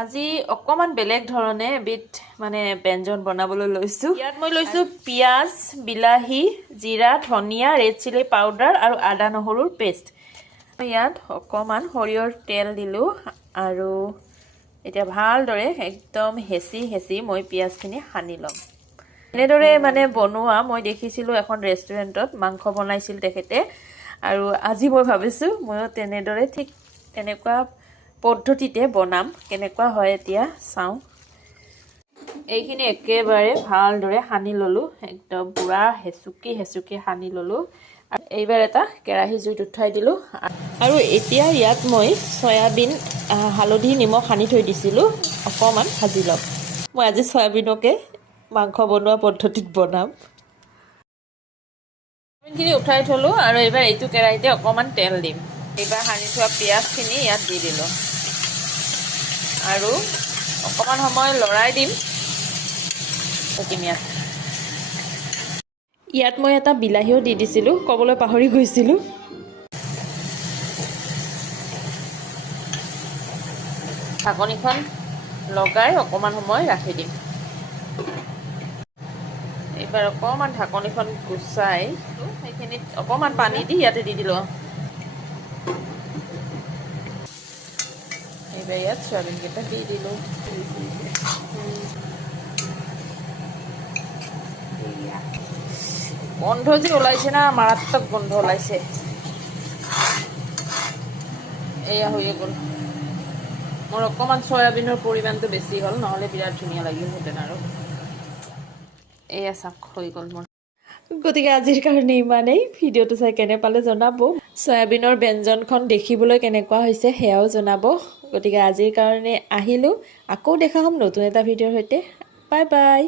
আজি অকমান বেলেগ ধৰণে এবিধ মানে ব্যঞ্জন বনাবলৈ লৈছোঁ। ইয়াত মই লৈছোঁ পিঁয়াজ, বিলাহী, জিৰা, ধনিয়া, ৰেড চিলি পাউডাৰ আৰু আদা নহৰুৰ পেষ্ট। ইয়াত অকমান সৰিয়হৰ তেল দিলোঁ আৰু এতিয়া ভালদৰে একদম হেঁচি মই পিঁয়াজখিনি সানি ল'ম। এনেদৰে মানে বনোৱা মই দেখিছিলোঁ এখন ৰেষ্টুৰেণ্টত মাংস বনাইছিল তেখেতে, আৰু আজি মই ভাবিছোঁ ময়ো তেনেদৰে ঠিক তেনেকুৱা পদ্ধতিতে বনাম। কেনেকুৱা হয় এতিয়া চাওঁ। এইখিনি একেবাৰে ভালদৰে সানি ল'লোঁ, একদম পুৰা হেঁচুকি সানি ল'লোঁ। এইবাৰ এটা কেৰাহী জুইত উঠাই দিলোঁ আৰু এতিয়া ইয়াত মই চয়াবিন হালধি নিমখ সানি থৈ দিছিলোঁ, অকণমান ভাজি ল'ম। মই আজি চয়াবিনকে মাংস বনোৱা পদ্ধতিত বনাম। চয়াবিনখিনি উঠাই থলোঁ আৰু এইবাৰ এইটো কেৰাহীতে অকণমান তেল দিম। এইবাৰ সানি থোৱা পিঁয়াজখিনি ইয়াত দি দিলোঁ আৰু অকণমান সময় লৰাই দিম। ইয়াত মই এটা বিলাহীও দি দিছিলোঁ, ক'বলৈ পাহৰি গৈছিলোঁ। ঢাকনিখন লগাই অকণমান সময় ৰাখি দিম। এইবাৰ অকণমান ঢাকনিখন গুচাই সেইখিনিত অকণমান পানী দি ইয়াতে দি দিলোঁ। এইবাৰ ইয়াত চয়াবিনকেইটা দি দিলোঁ। গন্ধ যে ওলাইছে না, মাৰাত্মক গন্ধ ওলাইছে। এয়া হৈ গ'ল। মোৰ অকণমান চয়াবিনৰ পৰিমাণটো বেছি হ'ল, নহ'লে বিৰাট ধুনীয়া লাগিলহেঁতেন আৰু। এয়া চাওক হৈ গ'ল মোৰ। গতিকে আজিৰ কাৰণে ইমানেই। ভিডিঅ'টো চাই কেনে পালে জনাব। চয়াবিনৰ ব্যঞ্জনখন দেখিবলৈ কেনেকুৱা হৈছে সেয়াও জনাব। গতিকে আজিৰ কাৰণে আহিলোঁ। আকৌ দেখা হ'ম নতুন এটা ভিডিঅ'ৰ সৈতে। Bye bye.